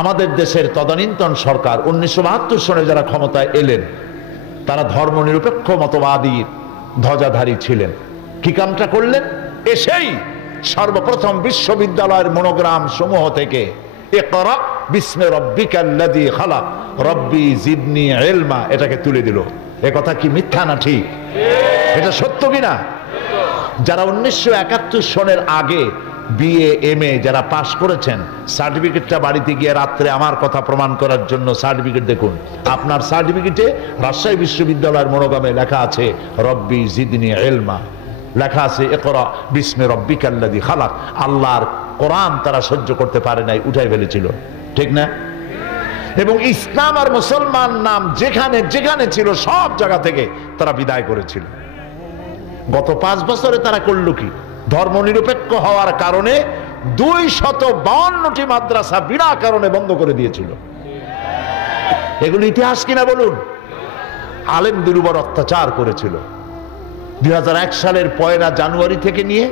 আমাদের দেশের তদানীন্তন সরকার 1972 সনে যারা ক্ষমতায় এলেন তারা ধর্মনিরপেক্ষ মতবাদী ধ্বজাধারী ছিলেন। কি কামটা করলেন? এসেই সর্বপ্রথম বিশ্ববিদ্যালয়ের মনোগ্রাম সমূহ থেকে ইকরা বিস্মি রাব্বিকাল্লাযী খালাক রব্বি জিদনি ইলমা এটাকে তুলে দিল। এ কথা কি মিথ্যা না ঠিক? এটা সত্য কিনা? যারা 1971 সনের আগে বিএ এমএ যারা পাশ করেছেন, সার্টিফিকেটটা বাড়িতে গিয়ে রাত্রে আমার কথা প্রমাণ করার জন্য সার্টিফিকেট দেখুন। আপনার সার্টিফিকেটে রাজশাহী বিশ্ববিদ্যালয়ের মনোগ্রামে লেখা আছে রব্বি জিদনি ইলমা, লেখা আছে ইকরা বিস্মি রাব্বিকাল্লাযী খালাক। আল্লাহর কোরআন তারা সহ্য করতে পারে নাই, উঠাই ফেলেছিল, ঠিক না? এবং ইসলাম আর মুসলমান নাম যেখানে যেখানে ছিল সব জায়গা থেকে তারা বিদায় করেছিল। গত 5 বছরে তারা করল কি? ধর্মনিরপেক্ষ হওয়ার কারণে 252টি মাদ্রাসা বিনা কারণে বন্ধ করে দিয়েছিল। এগুলো ইতিহাস কিনা বলুন? আলেমদের উপর অত্যাচার করেছিল। 2001 সালের 1 জানুয়ারি থেকে নিয়ে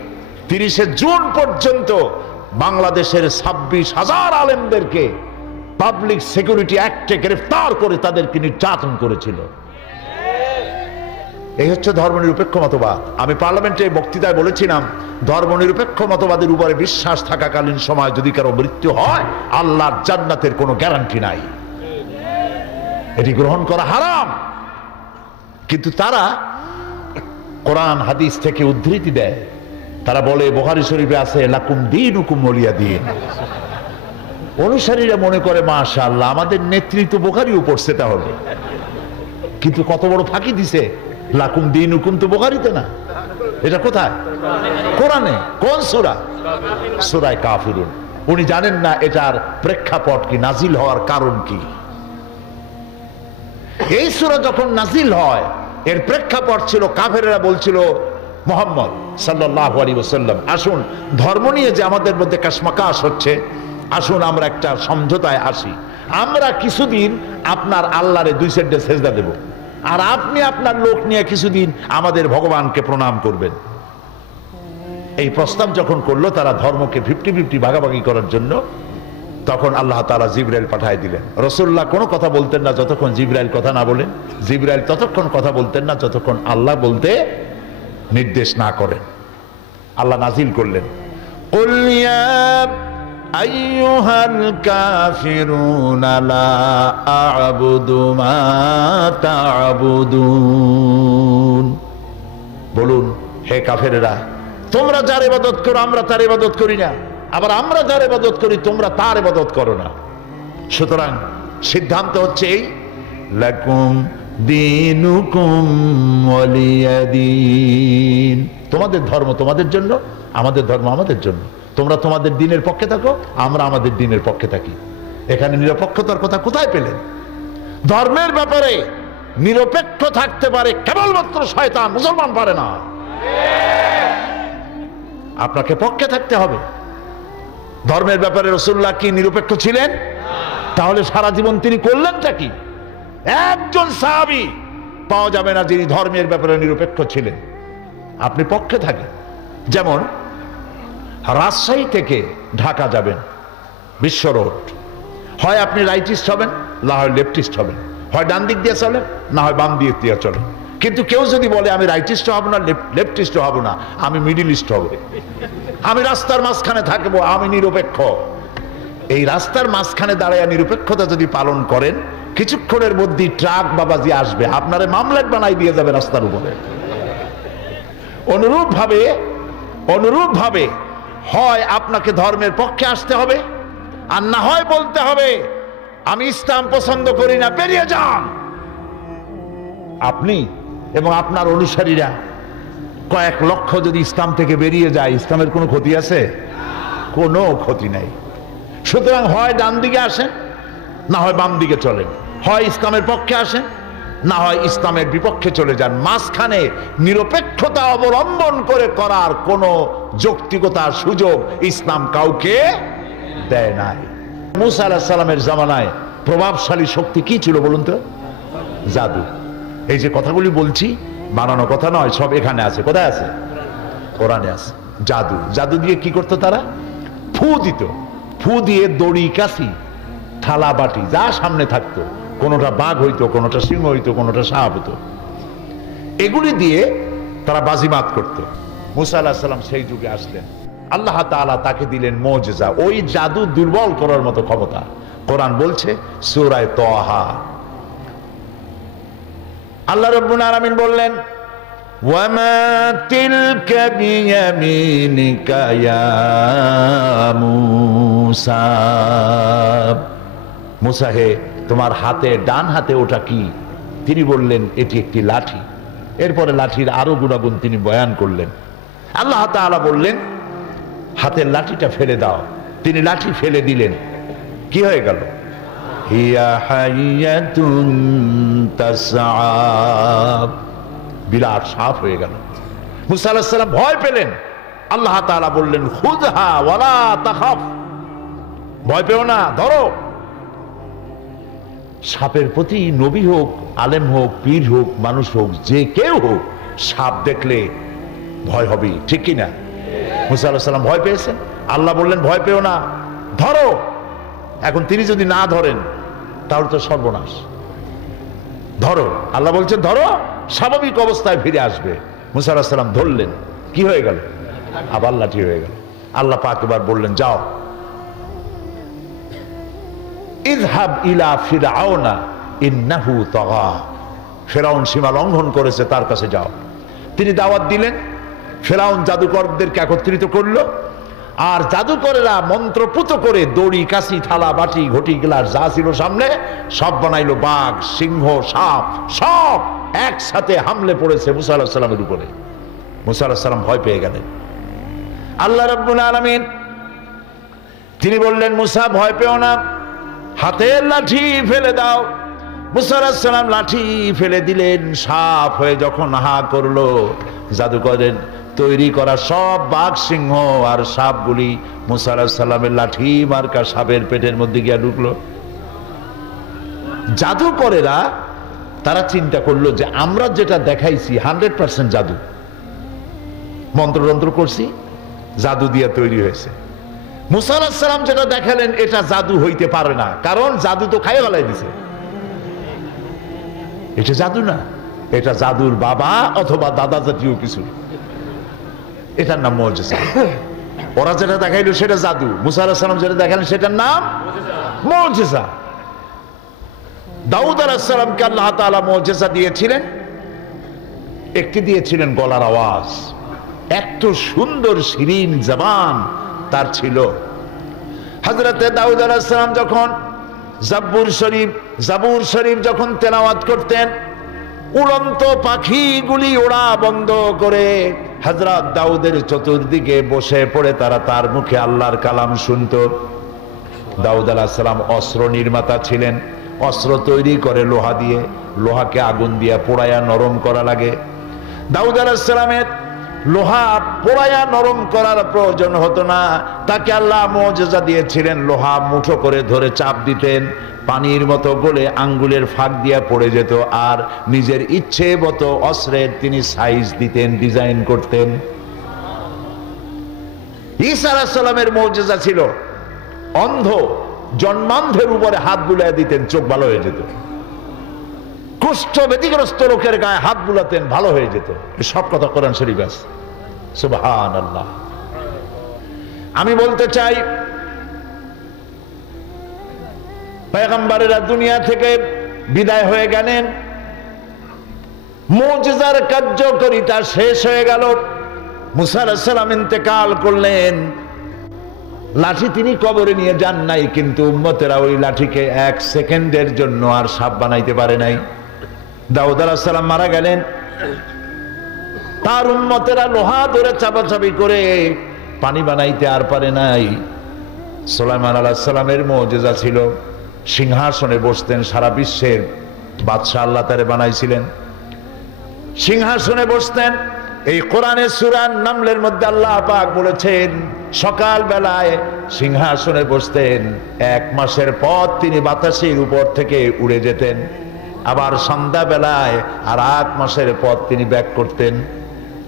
30 জুন পর্যন্ত বাংলাদেশের 26,000 আলেমদেরকে পাবলিক সিকিউরিটি অ্যাক্টে গ্রেফতার করে তাদেরকে নির্যাতন করেছিল। এই হচ্ছে ধর্মনিরপেক্ষ মতবাদ। আমি পার্লামেন্টে বক্তৃতায় বলেছিলাম, ধর্মনিরপেক্ষ মতবাদের উপরে বিশ্বাস থাকাকালীন সময় যদি কারো মৃত্যু হয়, আল্লাহর জান্নাতের কোনো গ্যারান্টি নাই, এটি গ্রহণ করা হারাম। কিন্তু তারা কোরআন হাদিস থেকে উদ্ধৃতি দেয়, তারা বলে বুখারী শরীফে আছে লাকুম দীনুকুম ওয়ালিয়া দীন। অনুসারীরা মনে করে মাশাআল্লাহ আমাদের নেতৃত্ব বুখারীও পড়ছে তাহলে, কিন্তু কত বড় ফাঁকি দিছে। লাকুম দীনুকুম তো বুখারীতে না, এটা কোথায়? কোরআনে। কোন সূরা? সূরা কাফিরুন। উনি জানেন না এটার প্রেক্ষাপট কি, নাজিল হওয়ার কারণ কি। এই সূরা যখন নাজিল হয় এর প্রেক্ষাপট ছিল কাফেররা বলছিল মুহাম্মদ সাল্লাল্লাহু আলাইহি ওয়াসাল্লাম আসুন, ধর্ম নিয়ে যে আমাদের মধ্যে কাশমাকাশ হচ্ছে, আসুন আমরা একটা সমঝোতায় আসি। আমরা কিছুদিন আপনার আল্লাহরে 2 সাইডে সেজদা দেব, আর আপনি আপনার লোক নিয়ে কিছুদিন আমাদের ভগবানকে প্রণাম করবেন। এই প্রস্তাব যখন করলো তারা ধর্মকে 50-50 ভাগাভাগি করার জন্য, তখন আল্লাহ তাআলা জিবরাইল পাঠিয়ে দিলেন। রাসূলুল্লাহ কোনো কথা বলতেন না যতক্ষণ জিবরাইল কথা না বলেন, জিবরাইল ততক্ষণ কথা বলতেন না যতক্ষণ আল্লাহ বলতে নির্দেশ না করেন। আল্লাহ নাজিল করলেন কুল ইয়া আইয়ুহাল কাফিরুনা লা আ'বুদু মা তা'বুদুন। বলুন হে কাফেরেরা, তোমরা যার ইবাদত করো আমরা তার ইবাদত করি না, আবার আমরা যার ইবাদত করি তোমরা তার ইবাদত করো না। সুতরাং সিদ্ধান্ত হচ্ছে এই, লাকুম দীনুকুম ওয়ালিয়া দীন। তোমাদের ধর্ম তোমাদের জন্য, আমাদের ধর্ম আমাদের জন্য। তোমরা তোমাদের দ্বীনের পক্ষে থাকো, আমরা আমাদের দ্বীনের পক্ষে থাকি। এখানে নিরপেক্ষতার কথা কোথায় পেলেন? ধর্মের ব্যাপারে নিরপেক্ষ থাকতে পারে কেবলমাত্র শয়তান, মুসলমান পারে না। আপনাকে পক্ষে থাকতে হবে। ধর্মের ব্যাপারে রাসূলুল্লাহ কি নিরপেক্ষ ছিলেন? তাহলে সারা জীবন তিনি করলেনটা কি? একজন সাহাবী পাওয়া যাবে না যিনি ধর্মের ব্যাপারে নিরপেক্ষ ছিলেন। আপনি পক্ষে থাকেন। যেমন রাজশাহী থেকে ঢাকা যাবেন, বিশ্ব রোড, হয় আপনি রাইটিস্ট হবেন না হয় লেফটিস্ট হবেন, হয় ডান দিক দিয়ে চলেন না হয় বাম দিক দিয়ে চলেন। কিন্তু কেউ যদি বলে আমি রাইটিস্ট হব না লেফটিস্ট হব না, আমি মিডিলিস্ট হব, আমি রাস্তার মাঝখানে থাকবো, আমি নিরপেক্ষ, এই রাস্তার মাঝখানে দাঁড়ায় নিরপেক্ষতা যদি পালন করেন, কিছুক্ষণের মধ্যে ট্রাক বাবাজি আসবে, আপনারে মামলাট বানাই দিয়ে যাবে রাস্তার উপরে। অনুরূপভাবে হয় আপনাকে ধর্মের পক্ষে আসতে হবে, আর না হয় বলতে হবে আমি ইসলাম পছন্দ করি না, বেরিয়ে যান। আপনি এবং আপনার অনুসারীরা কয়েক লক্ষ যদি ইসলাম থেকে বেরিয়ে যায়, ইসলামের কোনো ক্ষতি আছে? কোনো ক্ষতি নাই। সুতরাং হয় ডান দিকে আসেন না হয় বাম দিকে চলেন, হয় ইসলামের পক্ষে আসেন না হয় ইসলামের বিপক্ষে চলে যান। মাঝখানে নিরপেক্ষতা অবলম্বন করে করার কোনো যৌক্তিকতার সুযোগ ইসলাম কাউকে দেয় নাই। মুসা আলাইহিস সালামের জামানায় প্রভাবশালী শক্তি কি ছিল বলুন তো? জাদু। এই যে কথাগুলি বলছি বানানো কথা নয়, সব এখানে আছে। কোথায় আছে? কোরআনে আছে। জাদু। জাদু দিয়ে কি করতো তারা? ফু দিত। ফু দিয়ে দড়ি কাশি থালা বাটি যা সামনে থাকতো, কোনোটা বাঘ হইতো, কোনোটা সিংহ হইতো, কোনোটা সাপ হতো, এগুলি দিয়ে তারা বাজিমাত করত। মুসা আলাইহিস সালাম সেই যুগে আসলেন, আল্লাহ তাআলা তাকে দিলেন মুজিজা, ওই জাদু দুর্বল করার মতো ক্ষমতা। কোরআন বলছে সূরা তাহা, আল্লাহ রাব্বুল আলামিন বললেন ওয়ামা তিলকা বিয়ামিনিকা ইয়া মূসা, মুসা হে তোমার হাতে, ডান হাতে ওটা কি? তিনি বললেন এটি একটি লাঠি। এরপরে লাঠির আরো গুণাগুণ তিনি বয়ান করলেন। আল্লাহ তাআলা বললেন হাতের লাঠিটা ফেলে দাও। তিনি লাঠি ফেলে দিলেন, কি হয়ে গেল? হিয়া হাইয়াতুন তাসআ, বিরাট সাপ হয়ে গেল। মুসা আলাইহিস সালাম ভয় পেলেন। আল্লাহ তাআলা বললেন খুযহা ওয়ালা তাখাফ, ভয় পেও না, ধরো। সাপের প্রতি নবী হোক, আলেম হোক, পীর হোক, মানুষ হোক, যে কেউ হোক, সাপ দেখলে ভয় হবে, ঠিক কিনা? মুসা আলাইহিস সালাম ভয় পেয়েছেন, আল্লাহ বললেন ভয় পেও না, ধরো। এখন তিনি যদি না ধরেন তাহলে তো সর্বনাশ। ধরো, আল্লাহ বলছেন ধরো, স্বাভাবিক অবস্থায় ফিরে আসবে। মুসা আলাইহিস সালাম ধরলেন, কি হয়ে গেল? আবার লাঠি হয়ে গেল। আল্লাহ পাক এবার বললেন যাও, ইযহাব ইলা ফিরআউনা ইন্নাহু তাগা, ফিরআউন সীমা লঙ্ঘন করেছে, তার কাছে যাও। তিনি দাওয়াত দিলেন। ফিরআউন জাদুকরদেরকে একত্রিত করলো, আর জাদুকরেরা মন্ত্রপুত করে দড়ি, কাশি, থালা, বাটি, ঘটি, গ্লাস যা ছিল সামনে সব বানাইলো বাঘ, সিংহ, সাপ, সব একসাথে হামলে পড়েছে মুসা আলাইহিস সালামের উপরে। মুসা আলাইহিস সালাম ভয় পেয়ে গেলেন। আল্লাহ রাব্বুল আলামিন তিনি বললেন মুসা ভয় পেও না, হাতের লাঠি ফেলে দাও। মুসা আলাইহিস সালাম লাঠি ফেলে দিলেন। সাপ হয়ে যখন হা করলো, জাদুকরের তৈরি করা সব বাঘ, সিংহ আর সাপগুলি মুসা আলাইহিস সালামের লাঠি মার্কা সাপের পেটের মধ্যে গিয়ে ঢুকলো। জাদুকরেরা তারা চিন্তা করলো যে আমরা যেটা দেখাইছি 100% জাদু, মন্ত্রতন্ত্র করছি, জাদু দিয়ে তৈরি হয়েছে। মুসা আলাইহিস সালাম যেটা দেখালেন এটা জাদু হইতে পারে না, কারণ জাদু তো খাইয়ে ফেলাই দিছে। এটা জাদু না, এটা জাদুর বাবা অথবা দাদা জাতীয় কিছু, এটার নাম মুজিজা। ওরা যেটা দেখাইলো সেটা জাদু, মুসা আলাইহিস সালাম যেটা দেখালেন সেটার নাম মুজিজা। দাউদ আলাইহিস সালামকে আল্লাহ তাআলা মুজিজা দিয়েছিলেন, একটি দিয়েছিলেন গলার আওয়াজ, এত সুন্দর শিরিন জবান তার ছিল। হযরতে দাউদ আলাইহিস সালাম যখন জাবুর শরীফ যখন তেলাওয়াত করতেন, উড়ন্ত পাখিগুলি ওড়া বন্ধ করে হযরত দাউদের চতুর্দিকে বসে পড়ে তারা তার মুখে আল্লাহর কালাম শুনত। দাউদ আলাইহিস সালাম অস্ত্র নির্মাতা ছিলেন, অস্ত্র তৈরি করে লোহা দিয়ে, লোহাকে আগুন দিয়ে পোড়ায়া নরম করা লাগে। দাউদ আলাইহিস সালামের লোহা পোড়ায়া নরম করার প্রয়োজন হতো না, তাকে আল্লাহ মুজিজা দিয়েছিলেন। লোহা মুঠো করে ধরে চাপ দিতেন, পানির মতো গলে আঙ্গুলের ফাঁক দিয়া পড়ে যেত, আর নিজের ইচ্ছে মতো অস্ত্রের তিনি সাইজ দিতেন, ডিজাইন করতেন। ঈসা আলাইহিস সালামের মুজিজা ছিল অন্ধ, জন্মান্ধের উপরে হাত বুলাইয়া দিতেন, চোখ ভালো হয়ে যেত। কুষ্ঠ ব্যাধিগ্রস্ত লোকের গায়ে হাত বুলাতেন, ভালো হয়ে যেত। সব কথা কোরআন শরীফ আছে। সুবহানাল্লাহ। আমি বলতে চাই পয়গম্বরেরা দুনিয়া থেকে বিদায় হয়ে গেলেন, মুজিজার কার্যকারিতা শেষ হয়ে গেল। মুসা আলাইহিস সালাম ইন্তেকাল করলেন, লাঠি তিনি কবরে নিয়ে যান নাই, কিন্তু উম্মতেরা ওই লাঠিকে 1 সেকেন্ডের জন্য আর সাপ বানাইতে পারে নাই। দাউদ আলাইহিস সালাম মারা গেলেন, তার উম্মতেরা লোহা ধরে চাপাচাপি করে পানি বানাইতে আর পারে নাই। সুলাইমান আলাইহিস সালামের মুজিজা ছিল সিংহাসনে বসতেন, সারা বিশ্বের বাদশা আল্লাহ তারে বানাইছিলেন, সিংহাসনে বসতেন। এই কোরআনের সূরা নামলের মধ্যে আল্লাহ পাক বলেছেন সকাল বেলায় সিংহাসনে বসতেন, 1 মাসের পথ তিনি বাতাসের উপর থেকে উড়ে যেতেন, আবার সন্ধ্যা বেলায় আর 1 মাসের পথ তিনি ব্যাক করতেন,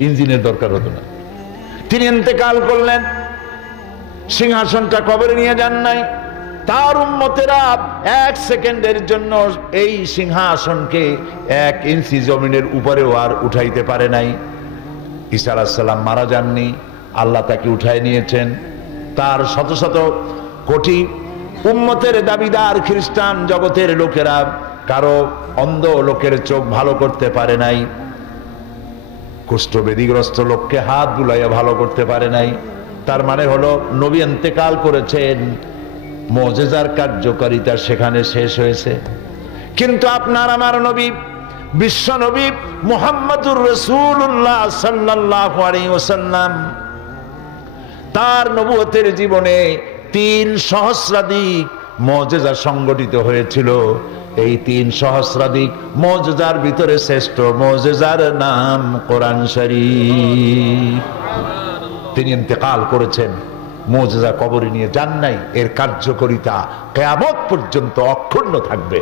ইঞ্জিনের দরকার হতো না। তিনি ইন্তেকাল করলেন, সিংহাসনটা কবরে নিয়ে যান নাই। তার উম্মতেরা 1 সেকেন্ডের জন্য এই সিংহাসনকে 1 ইঞ্চি জমিনের উপরেও আর উঠাইতে পারে নাই। ঈসা আলাইহিস সালাম মারা যাননি, আল্লাহ তাকে উঠায় নিয়েছেন। তার শত শত কোটি উম্মতের দাবিদার খ্রিস্টান জগতের লোকেরা কারো অন্ধ লোকের চোখ ভালো করতে পারে নাই, কুষ্ঠবেদীগ্রস্ত লোককে হাত বুলাইয়া ভালো করতে পারে নাই। তার মানে হলো নবী ইন্তেকাল করেছেন, মুজিজার কার্যকারিতা সেখানে শেষ হয়েছে। কিন্তু আপনার আমার নবী, বিশ্ব নবী মুহাম্মদুর রাসূলুল্লাহ সাল্লাল্লাহু আলাইহি ওয়াসাল্লাম, তার নবুয়তের জীবনে 3 সহস্রাধিক মুজিজা সংগঠিত হয়েছিল। এই 3 সহস্রাধিক মুজিজার ভিতরে শ্রেষ্ঠ মুজিজার নাম কোরআন শরীফ। তিনি ইন্তেকাল করেছেন, মুজিজা কবরে নিয়ে যান নাই। এর কার্যকারিতা কিয়ামত পর্যন্ত অক্ষুণ্ণ থাকবে।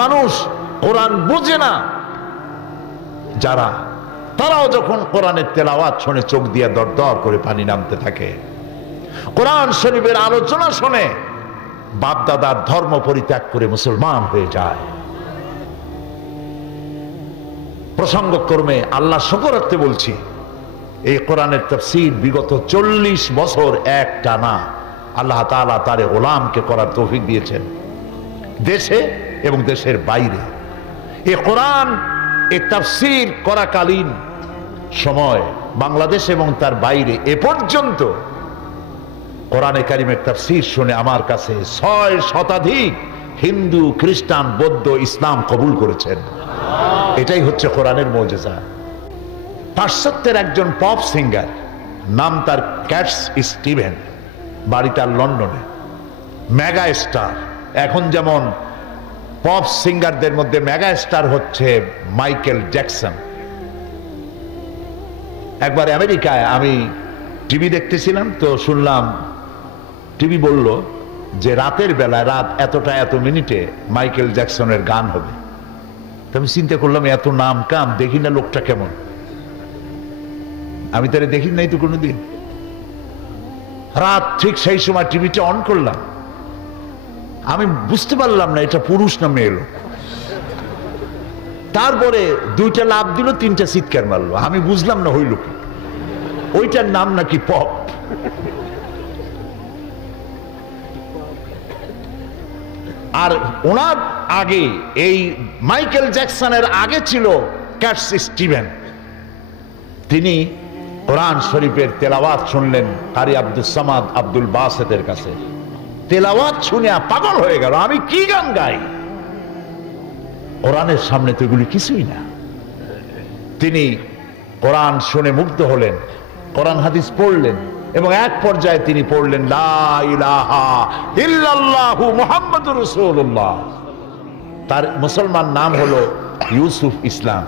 মানুষ কোরআন বুঝে না যারা, তারাও যখন কোরআনের তেলাওয়াত শুনে চোখ দিয়ে দরদর করে পানি নামতে থাকে। কোরআন শরীফের আলোচনা শুনে বাপদাদার ধর্ম পরিত্যাগ করে মুসলমান হয়ে যায়। প্রসঙ্গক্রমে আল্লাহ শুকরার্থে বলছি, এই কোরআনের তাফসীর বিগত 40 বছর একটানা আল্লাহ তাআলা তার গোলামকে করার তৌফিক দিয়েছেন, দেশে এবং দেশের বাইরে। এই কোরআন এই তাফসীর করাকালীন সময় বাংলাদেশ এবং তার বাইরে এ পর্যন্ত কোরআনে কারিমের তাফসীর শুনে আমার কাছে 6 শতাধিক হিন্দু, খ্রিস্টান, বৌদ্ধ, ইসলাম কবুল করেছেন। এটাই হচ্ছে কোরআনের মুজিজা। পাশ্চাত্যের একজন পপ সিঙ্গার, নাম তার ক্যাটস স্টিভেন, বাড়ি তার লন্ডনে, মেগা স্টার। এখন যেমন পপ সিঙ্গারদের মধ্যে মেগা স্টার হচ্ছে মাইকেল জ্যাকসন। একবার আমেরিকায় আমি টিভি দেখতেছিলাম, তো শুনলাম টিভি বলল যে রাতের বেলায় রাত এতটা এত মিনিটে মাইকেল জ্যাকসনের গান হবে। তো আমি চিন্তা করলাম, এত নাম কাম, দেখি না লোকটা কেমন। আমি তারে দেখি নাই তো কোনোদিন। রাত ঠিক সেই সময় টিভিটা অন করলাম, আমি বুঝতে পারলাম না এটা পুরুষ না মেয়ে লোক। তারপরে 2টা লাফ দিল, 3টা চিৎকার মারলো, আমি বুঝলাম না হইল কি। ওইটার নাম নাকি পপ। আর ওনার আগে, এই মাইকেল জ্যাকসনের আগে ছিল ক্যাটস স্টিভেন। তিনি কোরআন শরীফের তেলাওয়াত শুনলেন কারি আব্দুল সামাদ আব্দুল বাসেতের কাছে। তেলাওয়াত শুনে পাগল হয়ে গেল, আমি কি গান গাই, কোরআনের সামনে তো এগুলি কিছুই না। তিনি কোরআন শুনে মুগ্ধ হলেন, কোরআন হাদিস পড়লেন এবং এক পর্যায়ে তিনি পড়লেন লা ইলাহা ইল্লাল্লাহু মুহাম্মাদুর রাসূলুল্লাহ। তার মুসলমান নাম হলো ইউসুফ ইসলাম।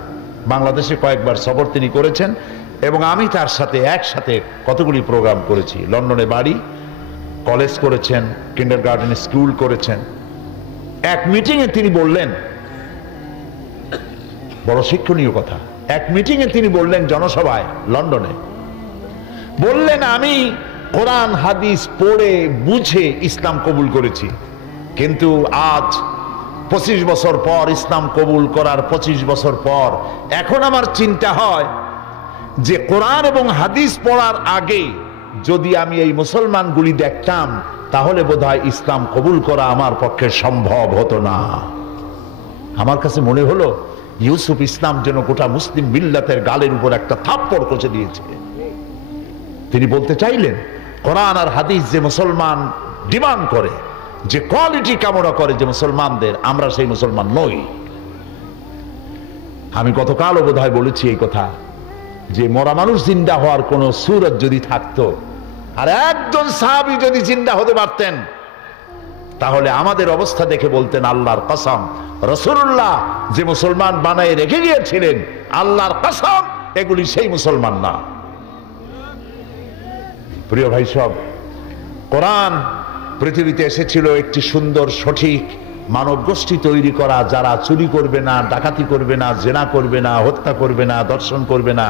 বাংলাদেশে কয়েকবার সফর তিনি করেছেন এবং আমি তার সাথে একসাথে কতগুলি প্রোগ্রাম করেছি। লন্ডনে বাড়ি, কলেজ করেছেন, কিন্ডারগার্টেন স্কুল করেছেন। এক মিটিংয়ে তিনি বললেন, বড় শিক্ষণীয় কথা, এক মিটিংয়ে তিনি বললেন জনসভায় লন্ডনে, বললেন আমি কোরআন হাদিস পড়ে বুঝে ইসলাম কবুল করেছি, কিন্তু আজ 25 বছর পর, ইসলাম কবুল করার 25 বছর পর এখন আমার চিন্তা হয় যে কোরআন এবং হাদিস পড়ার আগে যদি আমি এই মুসলমানগুলি দেখতাম তাহলে বোধহয় ইসলাম কবুল করা আমার পক্ষে সম্ভব হতো না। আমার কাছে মনে হলো ইউসুফ ইসলাম যেন গোটা মুসলিম মিল্লাতের গালের উপর একটা থাপ্পড় কষে দিয়েছে। তিনি বলতে চাইলেন কোরআন আর হাদিস যে মুসলমান ডিমান্ড করে, যে কোয়ালিটি কামনা করে যে মুসলমানদের, আমরা সেই মুসলমান নই। আমি গতকালও বোধহয় বলেছি এই কথা যে মরা মানুষ জিন্দা হওয়ার কোন সুরত যদি থাকতো আর একজন সাহাবী যদি জিন্দা হতে পারতেন তাহলে আমাদের অবস্থা দেখে বলতেন আল্লাহর কসম, রাসূলুল্লাহ যে মুসলমান বানায় রেখে গিয়েছিলেন আল্লাহর কসম এগুলি সেই মুসলমান না। প্রিয় ভাই সব, কোরআন পৃথিবীতে এসেছিল একটি সুন্দর সঠিক মানব গোষ্ঠী তৈরি করা, যারা চুরি করবে না, ডাকাতি করবে না, জেনা করবে না, হত্যা করবে না, দর্শন করবে না,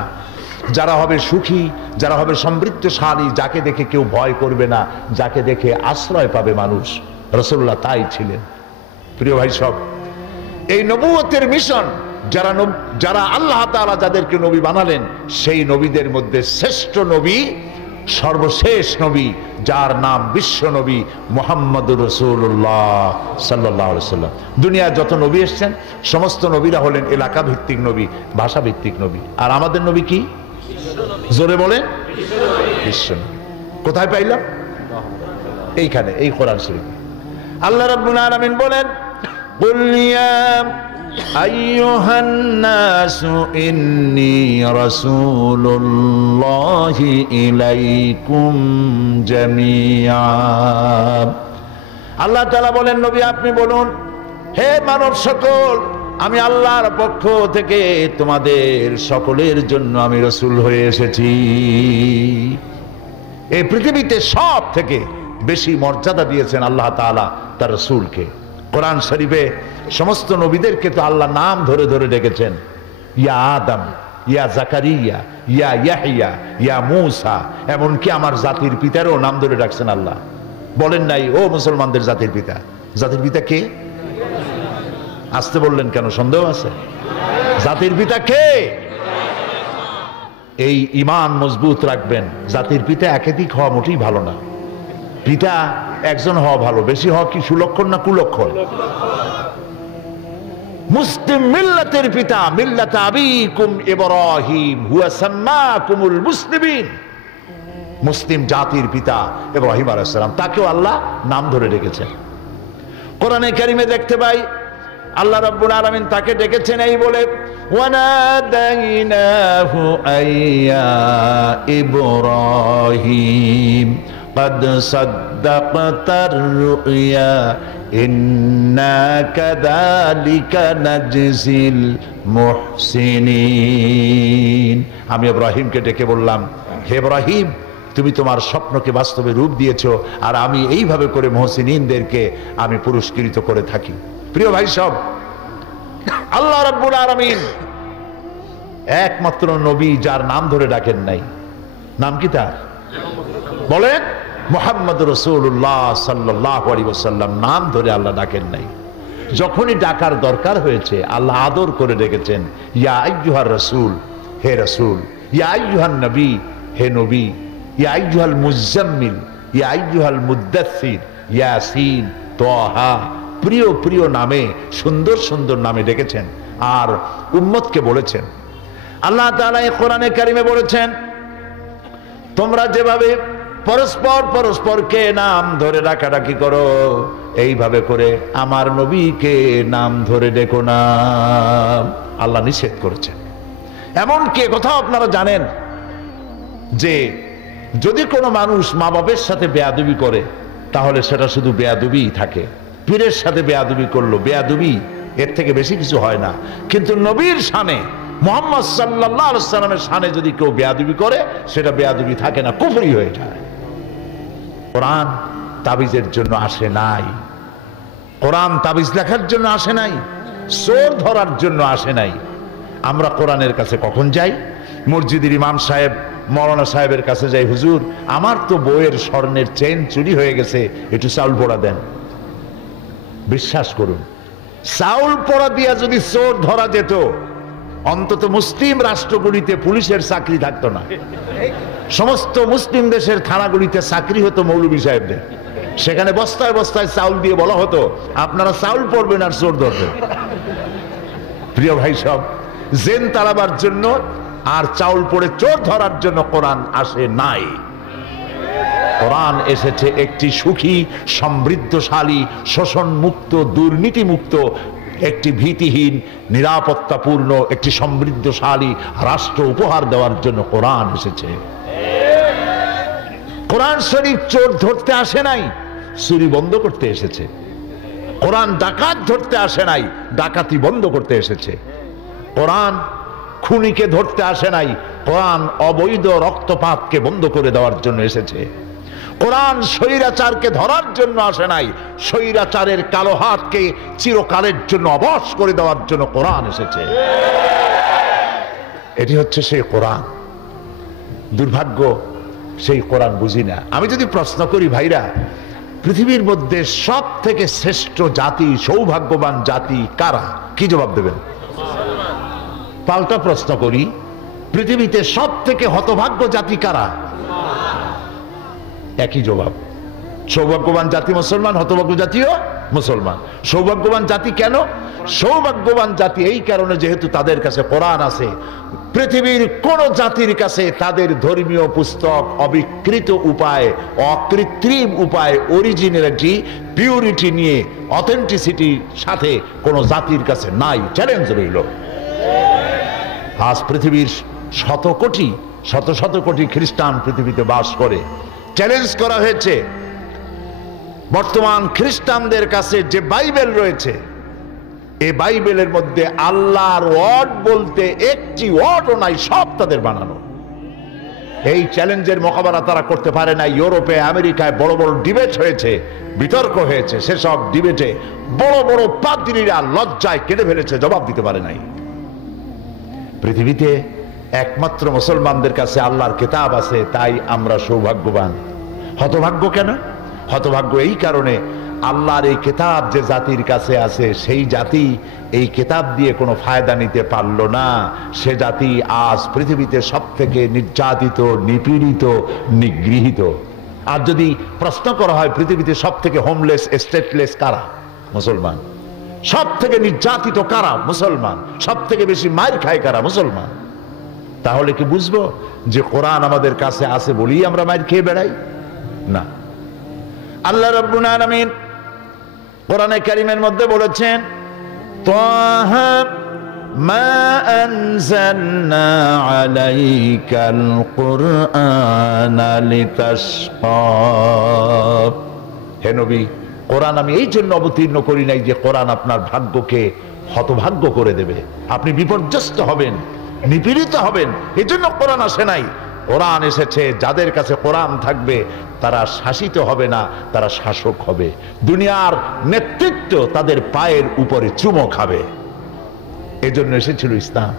যারা হবে সুখী, যারা হবে সমৃদ্ধশালী, যাকে দেখে কেউ ভয় করবে না, যাকে দেখে আশ্রয় পাবে মানুষ। রাসূলুল্লাহ তাই ছিলেন। প্রিয় ভাই সব, এই নবুয়তের মিশন যারা আল্লাহ তাআলা যাদেরকে নবী বানালেন, সেই নবীদের মধ্যে শ্রেষ্ঠ নবী, সর্বশেষ নবী, যার নাম বিশ্ব নবী মুহাম্মদুর রাসূলুল্লাহ সাল্লাল্লাহু আলাইহি ওয়াসাল্লাম। দুনিয়ার যত নবী এসেছেন সমস্ত নবীরা হলেন এলাকা ভিত্তিক নবী, ভাষা ভিত্তিক নবী। আর আমাদের নবী কি? জোরে বলেন, বিশ্ব নবী। কোথায় পাইলাম? এইখানে, এই কোরআন শরীফ। আল্লাহ রাব্বুল আলামিন বলেন, কুল ইয়া আইয়ুহান নাসু ইন্নী রাসূলুল্লাহি ইলাইকুম জামিআ। আল্লাহ তাআলা বলেন, নবী আপনি বলুন, হে মানব সকল, আমি আল্লাহর পক্ষ থেকে তোমাদের সকলের জন্য আমি রাসূল হয়ে এসেছি। এই পৃথিবীতে সব থেকে বেশি মর্যাদা দিয়েছেন আল্লাহ তাআলা তার রাসূলকে। কোরআন শরীফে সমস্ত নবীদেরকে তো আল্লাহ নাম ধরে ধরে ডেকেছেন। ইয়া আদম, ইয়া জাকারিয়া, ইয়া ইয়াহইয়া, ইয়া মূসা, এমনকি আমার জাতির পিতারও নাম ধরে ডাকছেন আল্লাহ। বলেন নাই ও মুসলমানদের জাতির পিতা? জাতির পিতা কে? আসতে বললেন কেন? সন্দেহ আছে? জাতির পিতা কে? এই ঈমান মজবুত রাখবেন। জাতির পিতা একাধিক হওয়া মোটেই ভালো না। পিতা একজন হওয়া ভালো, বেশি হওয়া কি সুলক্ষণ না কুলক্ষণ? মুসলিম মিল্লাতের পিতা, মিল্লাত আবিকুম ইব্রাহিম হুয়া সাম্মাকুমুল মুসলিমিন। মুসলিম জাতির পিতা ইব্রাহিম আলাইহিস সালাম, তাকেও আল্লাহ নাম ধরে ডেকেছেন। কোরআনে কারিমে দেখতে পাই আল্লাহ রাব্বুল আলামিন তাকে ডেকেছেন এই বলে, ওয়ানাদাইনাহু আইয়া ইব্রাহিম قد صدقت الرؤيا إنا كذلك نجزي المحسنين। আমি ইব্রাহিমকে ডেকে বললাম, হে ইব্রাহিম, তুমি তোমার স্বপ্নকে বাস্তবে রূপ দিয়েছো, আর আমি এইভাবে করে মুহসিনিনদেরকে আমি পুরস্কৃত করে থাকি। প্রিয় ভাই সব, আল্লাহ রাব্বুল আলামিন একমাত্র নবী যার নাম ধরে ডাকেন নাই। নাম কি তার? বলেন, মুহাম্মদুর রাসূলুল্লাহ সাল্লাল্লাহু আলাইহি ওয়াসাল্লাম নাম ধরে আল্লাহ ডাকেন নাই। যখনই ডাকার দরকার হয়েছে আল্লাহ আদর করে ডেকেছেন, ইয়া আইয়ুহার রাসূল, হে রাসূল, ইয়া আইয়ুহান নবী, হে নবী, ইয়া আইয়ুহাল মুজাম্মিল, ইয়া আইয়ুহাল মুদ্দাসসির, ইয়াসিন, তাহা, প্রিয় প্রিয় নামে, সুন্দর সুন্দর নামে ডেকেছেন আর উম্মতকে বলেছেন। আল্লাহ তাআলা এই কোরআনে কারিমে বলেছেন, তোমরা যেভাবে পরস্পর পরস্পরকে নাম ধরে ডাকাডাকি করো, এইভাবে করে আমার নবীকে নাম ধরে ডেকো না। আল্লাহ নিষেধ করেছেন। এমনকি কোথাও আপনারা জানেন যে যদি কোনো মানুষ মা বাপের সাথে বেয়াদবি করে তাহলে সেটা শুধু বেয়াদবিই থাকে। পীরের সাথে বেয়াদবি করলো, বেয়াদবি, এর থেকে বেশি কিছু হয় না। কিন্তু নবীর শানে, মুহাম্মদ সাল্লাল্লাহু আলাইহি ওয়াসাল্লামের শানে যদি কেউ বেয়াদবি করে সেটা বেয়াদবি থাকে না, কুফরি হয়ে যায়। কোরআন তাবিজের জন্য আসে নাই, কোরআন তাবিজ লেখার জন্য আসে নাই, চোর ধরার জন্য আসে নাই। আমরা কোরআনের কাছে কখন যাই? মসজিদের ইমাম সাহেব, মৌলানা সাহেবের কাছে যাই, হুজুর আমার তো বউয়ের স্বর্ণের চেন চুরি হয়ে গেছে, একটু চাউল পোড়া দেন। বিশ্বাস করুন, চাউল পোড়া দিয়া যদি চোর ধরা যেত, অন্তত মুসলিম রাষ্ট্রগুলিতে পুলিশের চাকরি থাকতো না। সমস্ত মুসলিম দেশের থানাগুলিতে চাকরি হতো মৌলভী সাহেবদের। সেখানে বস্তায় বস্তায় চাউল দিয়ে বলা হতো, আপনারা চাউল পড়বেন আর চোর ধরবেন। প্রিয় ভাই সব, জেন তাড়াবার জন্য আর চাউল পড়ে চোর ধরার জন্য কোরআন আসে নাই। কোরআন এসেছে একটি সুখী, সমৃদ্ধশালী, শোষণ মুক্ত, দুর্নীতি মুক্ত, একটি ভীতিহীন, নিরাপত্তাপূর্ণ, একটি সমৃদ্ধশালী রাষ্ট্র উপহার দেওয়ার জন্য কোরআন এসেছে। কোরআন শরীফ চোর ধরতে আসে নাই, চুরি বন্ধ করতে এসেছে। কোরআন ডাকাত ধরতে আসে নাই, ডাকাতি বন্ধ করতে এসেছে। কোরআন খুনিকে ধরতে আসে নাই, কোরআন অবৈধ রক্তপাতকে বন্ধ করে দেওয়ার জন্য এসেছে। কোরআন স্বৈরাচারকে ধরার জন্য আসে নাই, স্বৈরাচারের কালো হাতকে চিরকালের জন্য অবশ করে দেওয়ার জন্য কোরআন এসেছে। এটি হচ্ছে সেই কোরআন। দুর্ভাগ্য, সেই কোরআন বুঝি না। আমি যদি প্রশ্ন করি, ভাইরা, পৃথিবীর মধ্যে সব থেকে শ্রেষ্ঠ জাতি, সৌভাগ্যবান জাতি কারা? কি জবাব দেবেন? পাল্টা প্রশ্ন করি, পৃথিবীতে সব থেকে হতভাগ্য জাতি কারা? একই জবাব, সৌভাগ্যবান জাতি মুসলমান, হতভাগ্য জাতিও মুসলমান। সৌভাগ্যবান জাতি কেন? সৌভাগ্যবান জাতি এই কারণে, যেহেতু তাদের কাছে কোরআন আছে। পৃথিবীর কোন জাতির কাছে তাদের ধর্মীয় পুস্তক অবিকৃত উপায়ে, অকৃত্রিম উপায়ে, অরিজিনালিটি, পিউরিটি নিয়ে, অথেন্টিসিটির সাথে কোন জাতির কাছে নাই। চ্যালেঞ্জ রইল। আজ পৃথিবীর শত কোটি খ্রিস্টান পৃথিবীতে বাস করে। চ্যালেঞ্জ করা হয়েছে, বর্তমান খ্রিস্টানদের কাছে যে বাইবেল রয়েছে, এই বাইবেলের মধ্যে আল্লাহর ওয়ার্ড বলতে একটি ওয়ার্ডও নাই, সব তাদের বানানো। এই চ্যালেঞ্জের মোকাবেলা তারা করতে পারে না। ইউরোপে, আমেরিকায় বড় বড় ডিবেট হয়েছে, বিতর্ক হয়েছে, সেসব ডিবেটে বড় বড় পাদ্রীরা লজ্জায় কেটে ফেলেছে, জবাব দিতে পারে নাই। পৃথিবীতে একমাত্র মুসলমানদের কাছে আল্লাহর কিতাব আছে, তাই আমরা সৌভাগ্যবান। হতভাগ্য কেন? হতভাগ্য এই কারণে, আল্লাহর এই কিতাব যে জাতির কাছে আছে, সেই জাতি এই কিতাব দিয়ে কোনো ফায়দা নিতে পারল না। সে জাতি আজ পৃথিবীতে সব থেকে নির্যাতিত, নিপীড়িত, নিগৃহীত। আর যদি প্রশ্ন করা হয় পৃথিবীতে সব থেকে হোমলেস, স্টেটলেস কারা? মুসলমান। সব থেকে নির্যাতিত কারা? মুসলমান। সব থেকে বেশি মার খায় কারা? মুসলমান। তাহলে কি বুঝবো যে কোরআন আমাদের কাছে আছে বলেই আমরা মার খেয়ে বেড়াই? না। আল্লাহ রাব্বুল আলামিন কোরআনে কারীমের মধ্যে বলেছেন, তাহা মা আনজালনা আলাইকাল কুরআনা লিতাশকা। হে নবী, কোরআন আমি এই জন্য অবতীর্ণ করি নাই যে কোরআন আপনার ভাগ্যকে হতভাগ্য করে দেবে, আপনি বিপর্যস্ত হবেন, নিপীড়িত হবেন, এই জন্য কোরআন আসে নাই। কোরআন এসেছে যাদের কাছে কোরআন থাকবে তারা শাসিত হবে না, তারা শাসক হবে। দুনিয়ার নেতৃত্ব তাদের পায়ের উপরে চুমো খাবে। এজন্য এসেছিল ইসলাম।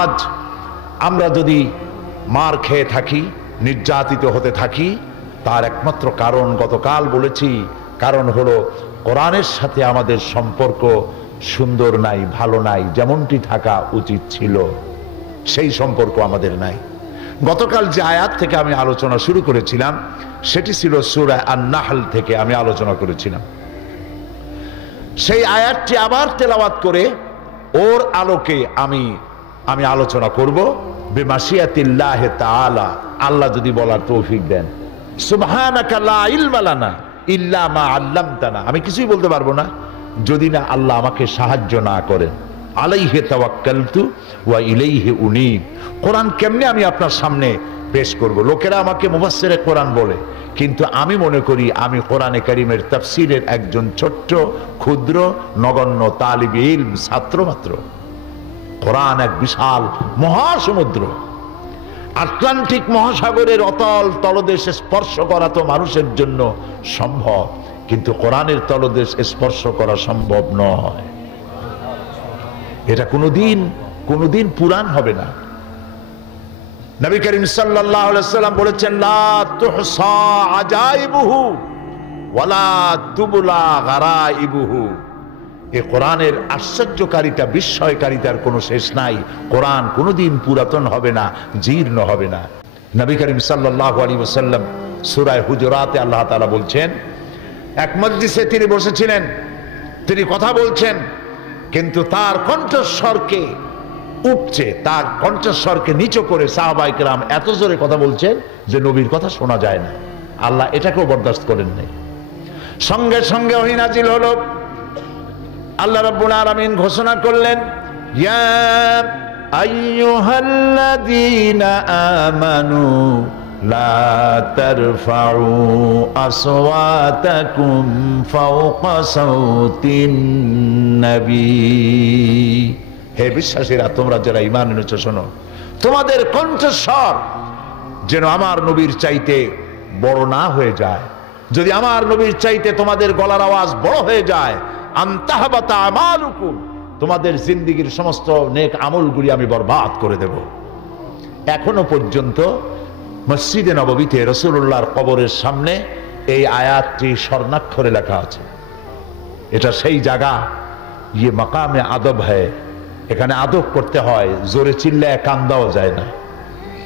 আজ আমরা যদি মার খেয়ে থাকি, নির্যাতিত হতে থাকি, তার একমাত্র কারণ গতকাল বলেছি, কারণ হলো কোরআনের সাথে আমাদের সম্পর্ক সুন্দর নাই, ভালো নাই, যেমনটি থাকা উচিত ছিল সেই সম্পর্ক আমাদের নাই। গতকাল যে আয়াত থেকে আমি আলোচনা শুরু করেছিলাম সেটি ছিল সূরা আন-নাহল থেকে আমি আলোচনা করেছিলাম। সেই আয়াতটি আবার তেলাওয়াত করে ওর আলোকে আমি আলোচনা করব। বিমাশিয়াতিল্লাহ তাআলা, আল্লাহ যদি বলার তৌফিক দেন। সুবহানাকা লা ইলমা লানা ইল্লা মা আল্লামতানা, আমি কিছুই বলতে পারবো না যদি না আল্লাহ আমাকে সাহায্য না করেন। আলাইহি তাওয়াক্কালতু ওয়া ইলাইহি উনীব। কোরআন কেমনে আমি আপনার সামনে পেশ করব? লোকেরা আমাকে মুফাসসিরে কোরআন বলে, কিন্তু আমি মনে করি আমি কোরআনে কারীমের তাফসীরের একজন ছোট্ট ক্ষুদ্র নগণ্য তালিবে ইলম, ছাত্র মাত্র। কোরআন এক বিশাল মহাসমুদ্র। আটলান্টিক মহাসাগরের অতল তলদেশে স্পর্শ করা তো মানুষের জন্য সম্ভব, কিন্তু কোরআনের তলদেশ স্পর্শ করা সম্ভব নয়। এটা কোনোদিন পুরাণ হবে না। নবী করিম সাল্লাল্লাহু আলাইহি ওয়াসাল্লাম বলেছেন, লা তুহসা আজাইবুহু ওয়ালা তুবলা গারাইবুহু। এই কোরআনের আশ্চর্যকারিতা, বিস্ময়কারিতার কোনো শেষ নাই। কোরআন কোনোদিন পুরাতন হবে না, জীর্ণ হবে না। নবী করিম সাল্লাল্লাহু আলাইহি ওয়াসাল্লাম সূরা হুজুরাতে আল্লাহ তাআলা বলছেন, এক মজলিসে তিনি বসেছিলেন, তিনি কথা বলছেন, কিন্তু তার কণ্ঠস্বরকে উপচে, তার কণ্ঠস্বরকে নিচু করে সাহাবায়ে কেরাম এত জোরে কথা বলছেন যে নবীর কথা শোনা যায় না। আল্লাহ এটাকেও বরদাস্ত করেন নাই। সঙ্গে সঙ্গে ওহী নাজিল হলো। আল্লাহ রাব্বুল আলামিন ঘোষণা করলেন, ইয়া আইয়ুহাল্লাযীনা আমানু লা তারফাউ আসওয়াতাকুম ফাওকা সাওতিন নবী। হে বিশ্বাসীরা, তোমরা যারা ঈমান এনেছো শোনো, তোমাদের কণ্ঠস্বর যেন আমার নবীর চাইতে বড় না হয়ে যায়। যদি আমার নবীর চাইতে তোমাদের গলার আওয়াজ বড় হয়ে যায়, আনতাহবাতা আমালুকুম, তোমাদের জিন্দেগীর সমস্ত নেক আমলগুলি আমি বরবাদ করে দেব। এখনো পর্যন্ত মসজিদে নববীতে রাসূলুল্লাহর কবরের সামনে এই আয়াতটি স্বর্ণাক্ষরে লেখা আছে। এটা সেই জায়গা, ইয়ে মাকামে আদব হয়, এখানে আদব করতে হয়, জোরে চিল্লায় কান্দাও যায় না,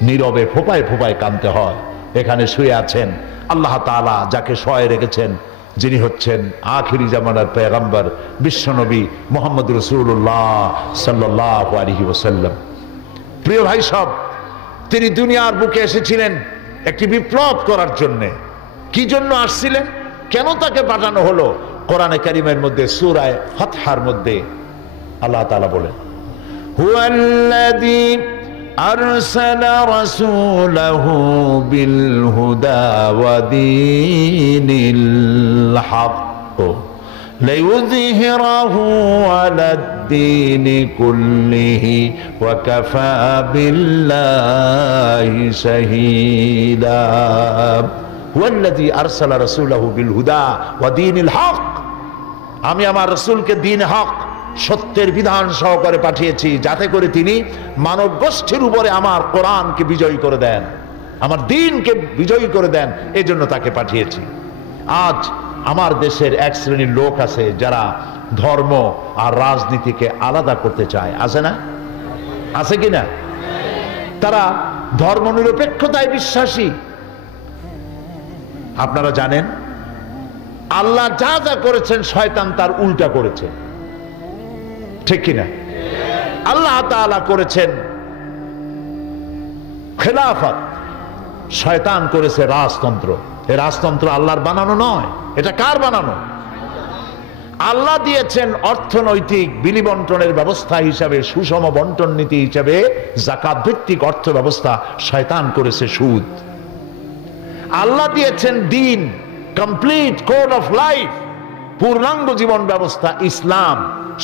নীরবে ফোঁপায় ফোঁপায় কাঁদতে হয়। এখানে শুয়ে আছেন আল্লাহ তাআলা যাকে শয়ে রেখেছেন, যিনি হচ্ছেন আখিরি জামানার পয়গম্বর বিশ্বনবী মুহাম্মদ রাসূলুল্লাহ সাল্লাল্লাহু আলাইহি ওয়াসাল্লাম। প্রিয় ভাই সব, তিনি দুনিয়ার বুকে এসেছিলেন একটি বিপ্লব করার জন্যে। কি জন্য আসছিলেন, কেন তাকে পাঠানো হলো? কোরআনে কারীমের মধ্যে সূরা ফাতহার মধ্যে আল্লাহ তাআলা বলেন, হুয়াল্লাযী আরসালা রাসূলাহু বিল হুদা ওয়া দীনিল হক লিইয়ুযহিরাহু আলাদ-দীনি কুল্লিহি ওয়া কাফা বিল্লাহি শাহীদা। হুয়াল্লাযী আরসালা রাসূলাহু বিল হুদা ওয়া দীনিল হক, আমি আমার রাসূলকে দ্বীন হক, সত্যের বিধান সহকারে পাঠিয়েছি, যাতে করে তিনি মানব গোষ্ঠীর উপরে আমার কোরআনকে বিজয়ী করে দেন, আমার দ্বীনকে বিজয়ী করে দেন। এই জন্য তাকে পাঠিয়েছি। আজ আমার দেশের এক শ্রেণীর লোক আছে যারা ধর্ম আর রাজনীতিকে আলাদা করতে চায়, আছে না? আছে কিনা? তারা ধর্মনিরপেক্ষতায় বিশ্বাসী। আপনারা জানেন আল্লাহ যা যা করেছেন শয়তান তার উল্টা করেছে, ঠিক কিনা? আল্লাহ তাআলা করেছেন খেলাফত, শয়তান করেছে রাজতন্ত্র। এই রাজতন্ত্র আল্লাহর বানানো নয়, এটা কার বানানো? আল্লাহ দিয়েছেন অর্থনৈতিক বিলি বন্টনের ব্যবস্থা হিসাবে, সুষম বন্টন নীতি হিসাবে যাকাত ভিত্তিক অর্থ ব্যবস্থা, শয়তান করেছে সুদ। আল্লাহ দিয়েছেন দ্বীন, কমপ্লিট কোড অফ লাইফ, পূর্ণাঙ্গ জীবন ব্যবস্থা ইসলাম।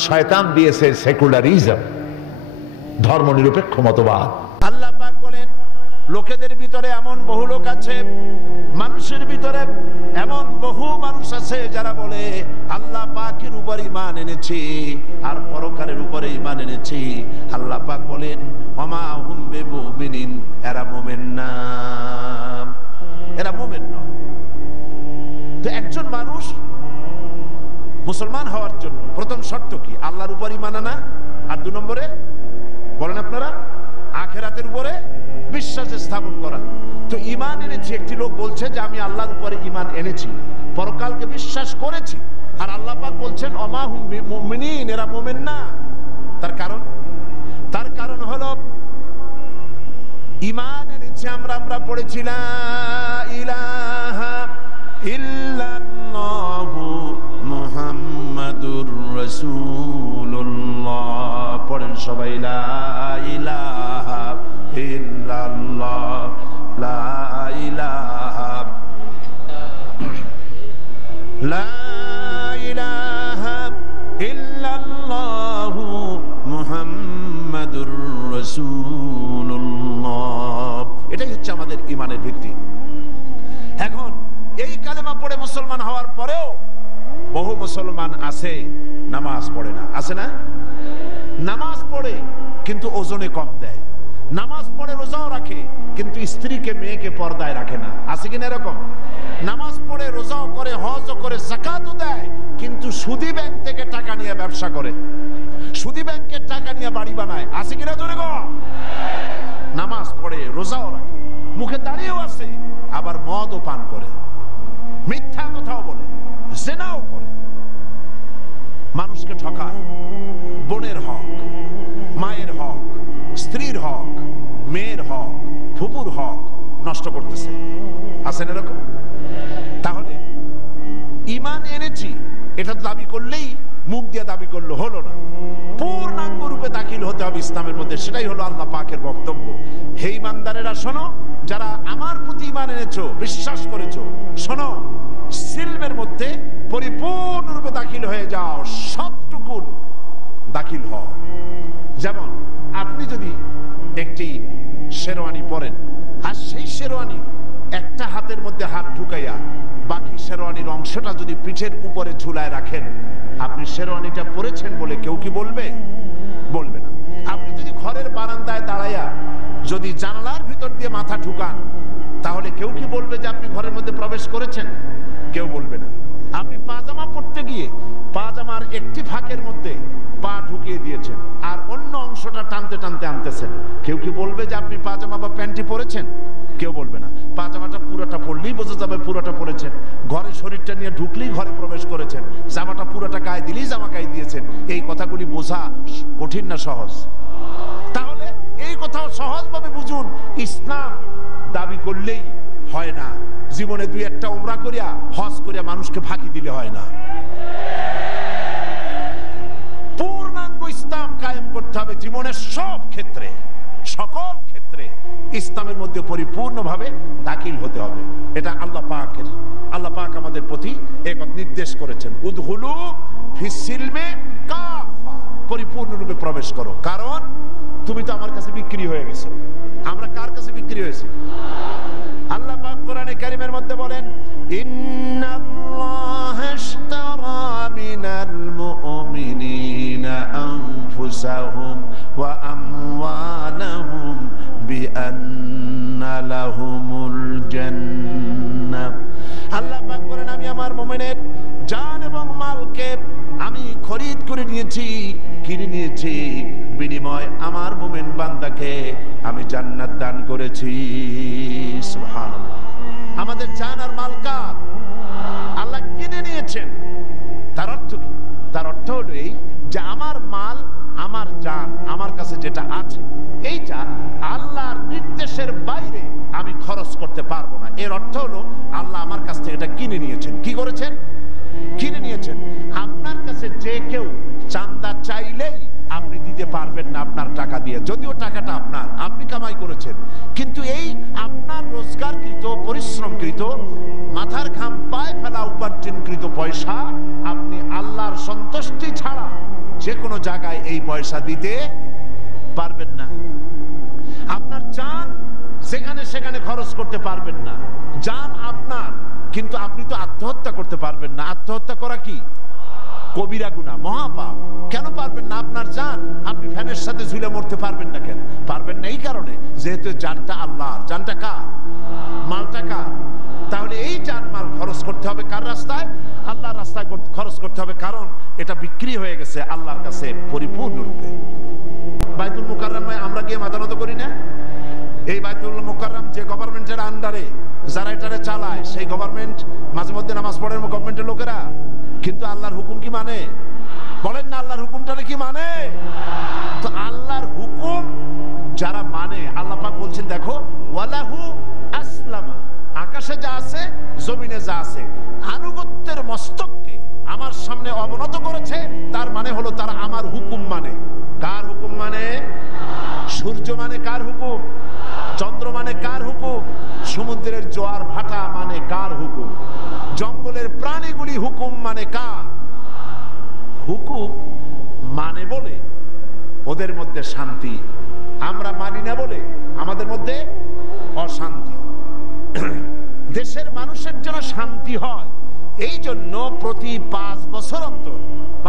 শয়তান দিয়েছে সেকুলারিজম, ধর্মনিরপেক্ষ মতবাদ। আল্লাহ পাক বলেন, লোকেদের ভিতরে এমন বহু লোক আছে, মানুষের ভিতরে এমন বহু মানুষ আছে যারা বলে আল্লাহ পাকের উপর ঈমান এনেছি আর পরকালের উপরে ঈমান এনেছি। আল্লাহ পাক বলেন, ওমা হুম বিমুমিনিন, এরা মুমিন না, এরা মুমিন নয়। তো একজন মানুষ মুসলমান হওয়ার জন্য প্রথম শর্ত কি? আল্লাহর উপর ঈমান আনা, আর 2 নম্বরে বলেন আপনারা আখিরাতের উপরে বিশ্বাস স্থাপন করা। তো ঈমান এনেছি, একটি লোক বলছে যে আমি আল্লাহর উপরে ঈমান এনেছি, পরকালকে বিশ্বাস করেছি, আর আল্লাহ পাক বলছেন ওমা হুম বিমুমিনিন, এরা মুমিন না। তার কারণ হলো ঈমান এনেছি আমরা পড়েছি লা ইলাহা ইল্লাল্লাহু মুহাম্মাদুর রাসূলুল্লাহ। পড়েন সবাই লা ইলাহা ইল্লাল্লাহ, লা ইলাহা লা ইলাহা ইল্লাল্লাহু মুহাম্মাদুর রাসূলুল্লাহ। এটাই হচ্ছে আমাদের ঈমানের ভিত্তি। এখন এই কালেমা পড়ে মুসলমান হওয়ার পরেও বহু মুসলমান আছে নামাজ পড়ে না, আছে না? নামাজ পড়ে কিন্তু ওজনে কম দেয়, নামাজ পড়ে রোজাও রাখে কিন্তু স্ত্রীকে মেয়েকে পর্দায় রাখে না, আছে কিনা এরকম? নামাজ পড়ে রোজাও করে, হজও করে, যাকাতও দেয়, কিন্তু সুদী ব্যাংক থেকে টাকা নিয়ে ব্যবসা করে, সুদী ব্যাংকের টাকা নিয়ে বাড়ি বানায়, আছে কিনা জোরে গো? নামাজ পড়ে রোজাও রাখে, মুখে দাঁড়িয়েও আছে, আবার মদও পান করে, মিথ্যা কথাও বলে, জিনাও করে, মানুষকে ঠকায়, বোনের হক, মায়ের হক, স্ত্রীর হক, মেয়ের হক, ফুপুর হক নষ্ট করতেছে, আছেন এরকম? তাহলে ঈমান এনেছি এটা দাবি করলেই, মুখ দিয়ে দাবি করলে হলো না, পূর্ণাঙ্গ রূপে দাখিল হতে হবে ইসলামের মধ্যে। সেটাই হলো আল্লাহ পাকের বক্তব্য। হে ঈমানদারেরা শোনো, যারা আমার প্রতি ঈমান এনেছো, বিশ্বাস করেছো, শোনো, সিলমের মধ্যে পরিপূর্ণরূপে দাখিল হয়ে যাও, সবটুকু দাখিল হও। যেমন আপনি যদি একটি শেরওয়ানি পরেন, আর সেই শেরওয়ানি একটা হাতের মধ্যে হাত ঢুকাইয়া বাকি শেরওয়ানির অংশটা যদি পিঠের উপরে ঝুলায় রাখেন, আপনি শেরওয়ানিটা পরেছেন বলে কেউ কি বলবে? বলবে না। আপনি যদি ঘরের বারান্দায় দাঁড়াইয়া যদি জানালার ভিতর দিয়ে মাথা ঢুকান, কেউ কি বলবে যে আপনি ঘরের মধ্যে প্রবেশ করেছেন? কেউ বলবে না। আপনি পাজামা পরতে গিয়ে পাজামার একটি ফাঁকের মধ্যে পা ঢুকিয়ে দিয়েছেন আর অন্য অংশটা টানতে টানতে আনতেছেন, কেউ কি বলবে যে আপনি পাজামা বা প্যান্টি পরেছেন? কেউ বলবে না। পাজামাটা পুরোটা পরলেই বোঝা যাবে পুরোটা পরেছেন। ঘরে শরীরটা নিয়ে ঢুকলেই ঘরে প্রবেশ করেছেন। জামাটা পুরোটা গায়ে দিলেই জামা গায়ে দিয়েছেন। এই কথাগুলি বোঝা কঠিন না সহজ? তাহলে এই কথাও সহজভাবে বুঝুন, ইসলাম দাবি করলেই হয় না। জীবনে দুই একটা উমরা করিয়া হজ করিয়া মানুষকে ফাঁকি দিলে হয় না। পূর্ণাঙ্গ ইসলাম কায়েম করতে হবে জীবনের সব ক্ষেত্রে, সকল ক্ষেত্রে ইসলামের মধ্যে পরিপূর্ণভাবে দাখিল হতে হবে। এটা আল্লাহ পাক আমাদের প্রতি এক নির্দেশ করেছেন, উদখুলু ফিস সিলমে কাফা, পরিপূর্ণরূপে প্রবেশ করো। কারণ তুমি তো আমার কাছে বিক্রি হয়ে গেছো। আমরা কার কাছে বিক্রি হয়েছি? আল্লাহ পাক কোরআনে কারীমের মধ্যে বলেন, ইন্নাল্লাহা ইশতারা মিনাল মুমিনিনা আনফুসাহুম ওয়া আমওয়ালাহুম বিআন্না লাহুমুল জান্নাহ। আল্লাহ পাক বলেন, আমি আমার মুমিনের জান এবং মালকে আমি খরিদ করে নিয়েছি, কিনে নিয়েছি, বিনিময় আমার মুমিন বান্দাকে আমি জান্নাত দান করেছি। সুবহানাল্লাহ। আমাদের জান আর মাল কার? আল্লাহ কিনে নিয়েছেন। তার অর্থ কি? তার অর্থ হলো এই যে আমার মাল, আমার জান, আমার কাছে যেটা আছে এইটা আল্লাহর নির্দেশের বাইরে আমি খরচ করতে পারবো না। এর অর্থ হলো আল্লাহ আমার কাছ থেকে এটা কিনে নিয়েছেন। কি করেছেন? কিনে নিয়েছেন। আপনার কাছে যে কেউ চাঁদা চাইলেই আপনি দিতে পারবেন না আপনার টাকা দিয়ে, যদিও টাকাটা আপনার, আপনি কামাই করেছেন। কিন্তু এই আপনার রোজগারকৃত, পরিশ্রমকৃত, মাথার ঘাম পায়ে ফেলা উপার্জনকৃত পয়সা আপনি আল্লাহর সন্তুষ্টি ছাড়া যে কোনো জায়গায় এই পয়সা দিতে পারবেন না। আপনার জান যেখানে সেখানে খরচ করতে পারবেন না। জান আপনার, কিন্তু আপনি তো আত্মহত্যা করতে পারবেন না। আত্মহত্যা করা কি? কবিরা গুনাহ, মহাপাপ। কেন পারবেন না? আপনার জান আপনি ফ্যানের সাথে ঝুলে মরতে পারবেন না। কেন পারবেন না? এই কারণে যেহেতু জানটা আল্লাহর। জানটা কার? মালটা কার? তাহলে এই জান মাল খরচ করতে হবে কার রাস্তায়? আল্লাহর রাস্তায় খরচ করতে হবে, কারণ এটা বিক্রি হয়ে গেছে আল্লাহর কাছে পরিপূর্ণরূপে। বাইতুল মুকাররমে আমরা গিয়ে মাথা নত করি না? এই বাইতুল মুকাররম যে গভর্নমেন্টের আন্ডারে যারা এটারে চালায়, সেই গভর্নমেন্ট মাঝে মধ্যে নামাজ পড়ে গভর্নমেন্টের লোকেরা, কিন্তু আল্লাহর হুকুম কি মানে? বলেন না, আল্লাহর হুকুমটারে কি মানে? তো আল্লাহর হুকুম যারা মানে, আল্লাহ পাক বলছেন দেখো, ওয়ালাহু আসলামা, আকাশে যা আছে জমিনে যা আছে, আনুগত্যের মস্তককে আমার সামনে অবনত করেছে। তার মানে হলো তারা আমার হুকুম মানে। কার হুকুম মানে? সূর্য মানে কার হুকুম? চন্দ্র মানে কার হুকুম? সমুদ্রের জোয়ার ভাটা মানে কার হুকুম? জঙ্গলের প্রাণীগুলি হুকুম মানে কার? হুকুম মানে বলে ওদের মধ্যে শান্তি, আমরা মানি না বলে আমাদের মধ্যে অশান্তি। দেশের মানুষের যেন শান্তি হয়, এই জন্য প্রতি 5 বছর অন্তর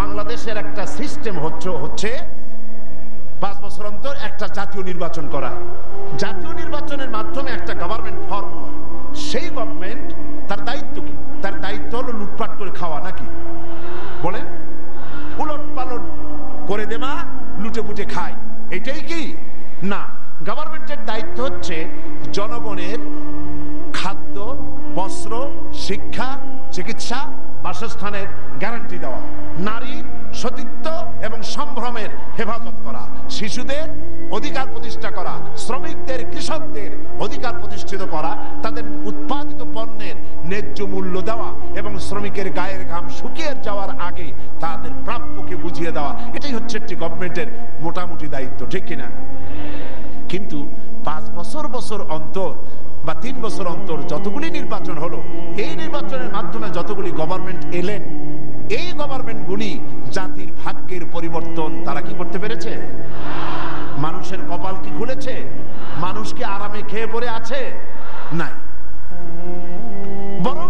বাংলাদেশের একটা সিস্টেম হচ্ছে 5 বছর অন্তর একটা জাতীয় নির্বাচন করা। জাতীয় নির্বাচনের মাধ্যমে একটা গভর্নমেন্ট ফর্ম হয়। সেই গভর্নমেন্ট তার দায়িত্ব কি? তার দায়িত্ব হলো লুটপাট করে খাওয়া, নাকি বলেন? উলট পালট করে দেওয়া, লুটে পুটে খায়, এটাই কি? না, গভর্নমেন্টের দায়িত্ব হচ্ছে জনগণের খাদ্য, বস্ত্র, শিক্ষা, চিকিৎসা, বাসস্থানের গ্যারান্টি দেওয়া, নারীর সতীত্ব এবং সম্ভ্রমের হেফাজত করা, শিশুদের অধিকার প্রতিষ্ঠা করা, শ্রমিকদের, কৃষকদের অধিকার প্রতিষ্ঠিত করা, তাদের উৎপাদিত পণ্যের ন্যায্য মূল্য দেওয়া এবং শ্রমিকের গায়ের ঘাম শুকিয়ে যাওয়ার আগে তাদের প্রাপ্যকে বুঝিয়ে দেওয়া। এটাই হচ্ছে একটি গভর্নমেন্টের মোটামুটি দায়িত্ব, ঠিক কিনা? কিন্তু 5 বছর অন্তর বা 3 বছর অন্তর যতগুলি নির্বাচন হলো, এই নির্বাচনের মাধ্যমে যতগুলি গভর্নমেন্ট এলেন, এই গভর্নমেন্টগুলি জাতির ভাগ্যের পরিবর্তন তারা কি করতে পেরেছে? মানুষের কপাল কি খুলেছে? মানুষ কি আরামে খেয়ে পড়ে আছে? নাই। বরং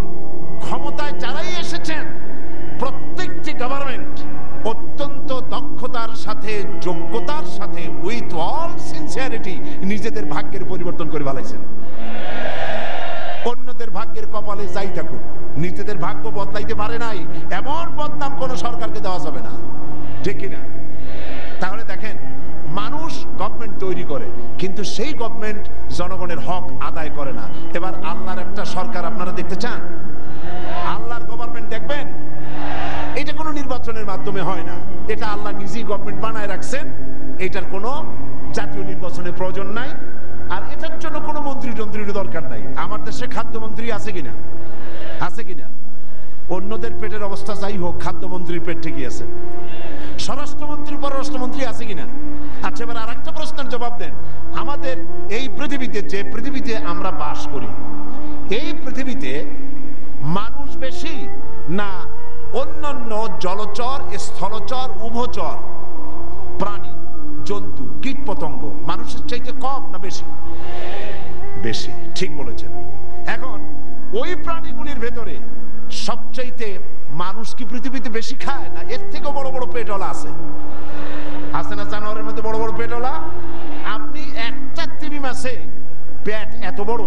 ক্ষমতায় যারাই এসেছেন, প্রত্যেকটি গভর্নমেন্ট অত্যন্ত দক্ষতার সাথে, যোগ্যতার সাথে, উইথ অল সিনসিয়ারিটি নিজেদের ভাগ্যের পরিবর্তন করে ফেলাইছেন। নিজেদের ভাগ্য বদলাইতে পারে নাই, এমন বদনাম কোন সরকারকে দেওয়া যাবে না, ঠিক কিনা? তাহলে দেখেন, মানুষ গভর্নমেন্ট তৈরি করে, কিন্তু সেই গভর্নমেন্ট জনগণের হক আদায় করে না। এবার আল্লাহর একটা সরকার আপনারা দেখতে চান? আল্লাহর গভর্নমেন্ট দেখবেন? এটা কোনো নির্বাচনের মাধ্যমে হয় না, এটা আল্লাহ নিজেই গভর্নমেন্ট বানায় রাখছেন। এটার কোনো জাতীয় নির্বাচনের প্রয়োজন নাই, আর এটার জন্য কোনো মন্ত্রী টন্ত্রীর দরকার নাই। আমার দেশে খাদ্যমন্ত্রী আছে কিনা? আছে কিনা? অন্যদের পেটের অবস্থা যাই হোক, খাদ্যমন্ত্রীর পেট ঠিকই আছে। স্বরাষ্ট্রমন্ত্রী পররাষ্ট্রমন্ত্রী আছে কিনা? আচ্ছা, এবার আর একটা প্রশ্নের জবাব দেন। আমাদের এই পৃথিবীতে, যে পৃথিবীতে আমরা বাস করি, এই পৃথিবীতে মানুষ বেশি না অন্যান্য জলচর, স্থলচর, উভচর প্রাণী, জন্তু, কীট পতঙ্গ মানুষের চাইতে কম না বেশি? বেশি, ঠিক বলেছেন। এখন ওই প্রাণীগুলির ভেতরে সবচাইতে মানুষ কি পৃথিবীতে বেশি খায়, না এর থেকেও বড় বড় পেটওয়ালা আছে? আছে না জানোয়ারের মধ্যে বড় বড় পেটওয়ালা? আপনি একটা তিমি মাছে পেট এত বড়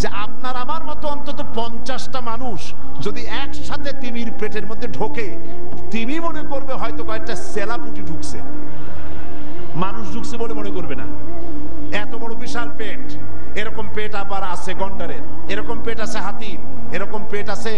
যে আপনার আমার মতো অন্তত 50টা মানুষ যদি একসাথে তিমির পেটের মধ্যে ঢোকে, তিমি মনে করবে হয়তো কয়েকটা সেলাপুটি ঢুকছে, মানুষ ঢুকছে বলে মনে করবে না। এত বড় বিশাল পেট। এরকম পেট আবার আছে গন্ডারের, এরকম পেট আছে হাতির, এরকম পেট আছে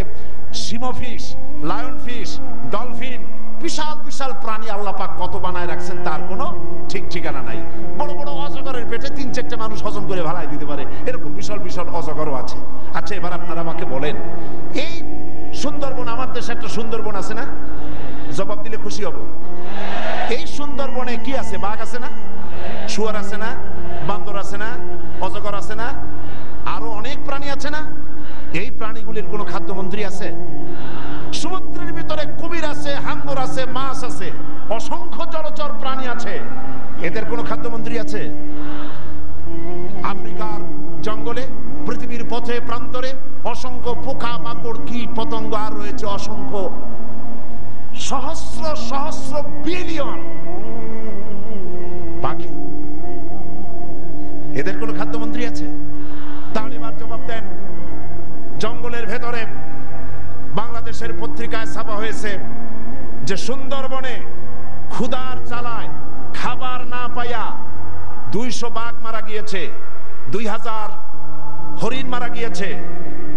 সিমোফিশ, লায়ন ফিশ, ডলফিন। বিশাল বিশাল প্রাণী আল্লাহ পাক কত বানায় রাখছেন তার কোনো ঠিক ঠিকানা নাই। বড় বড় অজগরের পেটে 3-4টা মানুষ হজম করে ভালাই দিতে পারে, এরকম বিশাল বিশাল অজগরও আছে। আচ্ছা, এবার আপনারা আমাকে বলেন, এই সুন্দরবন, আমার দেশে একটা সুন্দরবন আছে না? জবাব দিলে খুশি হব। এই সুন্দরবনে কি আছে? বাঘ আছে না? শুয়োর আছে না? বান্দর আছে না? অজগর আছে না? আরো অনেক প্রাণী আছে না? এই প্রাণীগুলির কোনো খাদ্যমন্ত্রী আছে? সমুদ্রের ভিতরে কুমির আছে, হাঙ্গর আছে, মাছ আছে, অসংখ্য জলচর প্রাণী আছে, এদের কোনো খাদ্যমন্ত্রী আছে? আফ্রিকার জঙ্গলে, পৃথিবীর পথে প্রান্তরে অসংখ্য পোকা মাকড়, কীট পতঙ্গ, আর রয়েছে অসংখ্য সহস্র সহস্র বিলিয়ন পাখি, এদের কোনো খাদ্যমন্ত্রী আছে? তাহলে এবার জবাব দেন। জঙ্গলের ভেতরে বাংলাদেশের পত্রিকায় ছাপা হয়েছে যে সুন্দরবনে ক্ষুধার জ্বালায় খাবার না পাইয়া 200 বাঘ মারা গিয়েছে, 2000 হরিণ মারা গিয়েছে,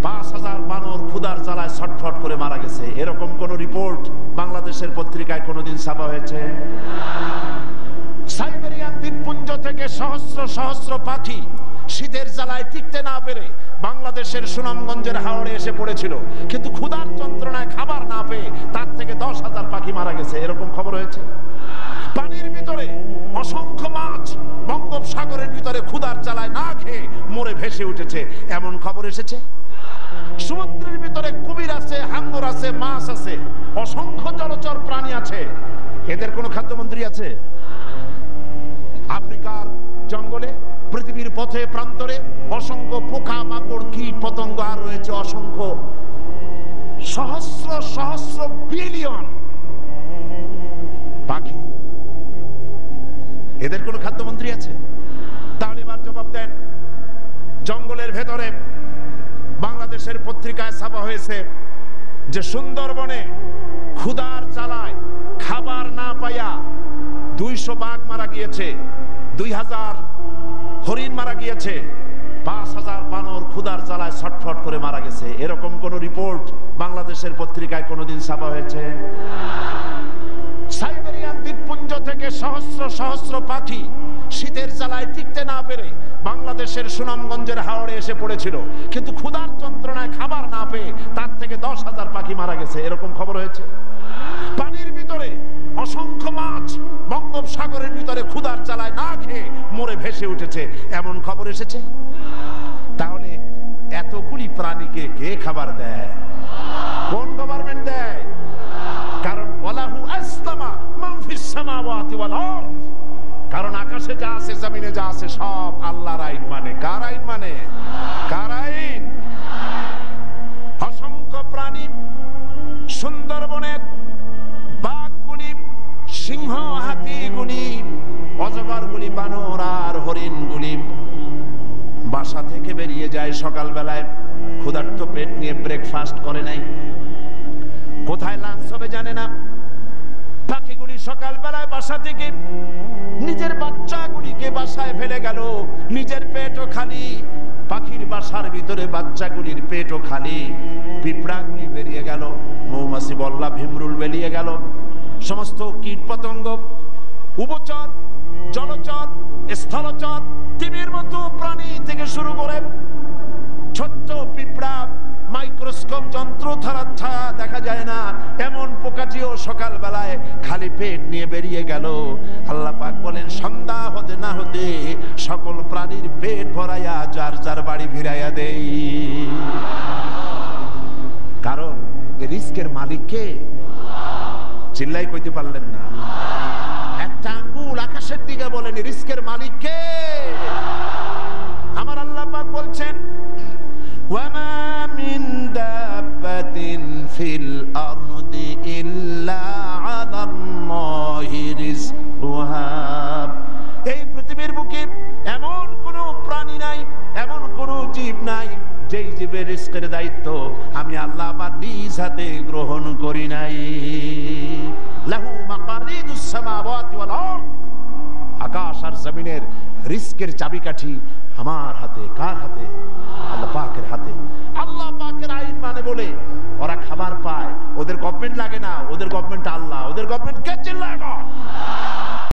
5000 বানর ক্ষুধার জ্বালায় ছটফট করে মারা গেছে। এরকম কোন রিপোর্ট বাংলাদেশের পত্রিকায় কোনোদিন ছাপা হয়েছে? সাইবেরিয়ান দ্বীপপুঞ্জ থেকে সহস্র সহস্র পাখি শীতের জ্বালায় টিকতে না পেরে বাংলাদেশের সুনামগঞ্জের হাওড়ে এসে পড়েছিল, কিন্তু ক্ষুধার যন্ত্রণায় খাবার না পেয়ে তার থেকে 10,000 পাখি মারা গেছে, এরকম খবর হয়েছে। পানির ভিতরে অসংখ্য মাছ বঙ্গোপসাগরের ভিতরে ক্ষুধার জ্বালায় না খেয়ে মরে ভেসে উঠেছে, এমন খবর এসেছে। সমুদ্রের ভিতরে কুমির আছে, হাঙ্গর আছে, মাছ আছে, অসংখ্য জলচর প্রাণী আছে, এদের কোনো খাদ্যমন্ত্রী আছে? আফ্রিকার জঙ্গলে, পৃথিবীর পথে প্রান্তরে অসংখ্য পোকা মাকড়, কীট পতঙ্গ, আর রয়েছে অসংখ্য সহস্র সহস্র বিলিয়ন পাখি, এদের কোনো খাদ্যমন্ত্রী আছে? তাহলে এবার জবাব দেন। জঙ্গলের ভেতরে বাংলাদেশের পত্রিকায় ছাপা হয়েছে যে সুন্দরবনে ক্ষুধার জ্বালায় খাবার না পাইয়া 200 বাঘ মারা গিয়েছে, 2000 হরিণ মারা গিয়েছে, 5000 বানর ক্ষুধার জ্বালায় ছটফট করে মারা গেছে, এরকম কোন রিপোর্ট বাংলাদেশের পত্রিকায় কোনোদিন ছাপা হয়েছে? সাইবেরিয়ান দ্বীপপুঞ্জ থেকে সহস্র সহস্র পাখি শীতের জ্বালায় টিকতে না পেরে বাংলাদেশের সুনামগঞ্জের হাওড়ে এসে পড়েছিল, কিন্তু ক্ষুধার যন্ত্রণায় খাবার না পেয়ে তার থেকে 10,000 পাখি মারা গেছে, এরকম খবর হয়েছে। পানির ভিতরে অসংখ্য মাছ বঙ্গোপসাগরের ভিতরে ক্ষুধার জ্বালায় না খেয়ে মরে ভেসে উঠেছে, এমন খবর এসেছে। তাহলে এতগুলি প্রাণীকে কে খাবার দেয়? কোন গভর্নমেন্ট দেয়? কারণ ওয়ালাহু আসলামা মান ফিস সামাওয়াতি ওয়াল আরদ, কারণ আকাশে যা আছে, জমিনে যা আছে, সব আল্লাহর আইন মানে। কার আইন মানে? কার আইন? অসংখ্য প্রাণী সুন্দরবনের বাঘগুলি, সিংহ, হাতিগুলি, অজগরগুলি, বানর আর হরিণগুলি বাসা থেকে বেরিয়ে যায় সকালবেলায়, ক্ষুধার্ত পেট নিয়ে ব্রেকফাস্ট করে নাই, কোথায় লাঞ্চ হবে জানে না। পাখিগুলি সকালবেলায় বাসা থেকে নিজের বাচ্চাগুলিকে বাসায় ফেলে গেল, নিজের পেটও খালি, পাখির বাসার ভিতরে বাচ্চাগুলির পেটও খালি। পিঁপড়াগুলি বেরিয়ে গেল, মৌমাছি বল্লা ভীমরুল বেরিয়ে গেল, সমস্ত কীট পতঙ্গ, উভচর, জলচর, স্থলচর, তিমির মতো প্রাণী থেকে শুরু করে ছোট্ট পিঁপড়া, মাইক্রোস্কোপ যন্ত্র ছাড়া দেখা যায় না এমন পোকাটিও সকাল বেলায় খালি পেট নিয়ে বেরিয়ে গেল। আল্লাহ পাক বলেন সন্ধ্যা হতে না হতে সকল প্রাণীর পেট ভরাইয়া যার যার বাড়ি ফিরাইয়া দেই। কারণ রিস্কের মালিক কে? চিল্লাই কইতে পারলেন না? একটা আঙ্গুল আকাশের দিকে বলেন রিস্কের মালিক কে? আমার আল্লাহ পাক বলছেন ওয়ামা মিন দাব্বাতিন ফিল আরদি ইল্লা আলাল্লাহি রিজকুহা। এই পৃথিবীর বুকে এমন কোন প্রাণী নাই, এমন কোন জীব নাই যেই জীবের রিজকের দায়িত্ব আমি আল্লাহ আমার নিজ হাতে গ্রহণ করি নাই। লাহু মাকালিদুস সামাওয়াতি ওয়াল আরদ, আকাশ আর জমিনের রিজকের চাবিকাঠি আমার হাতে। কার হাতে? আল্লাহ পাকের হাতে।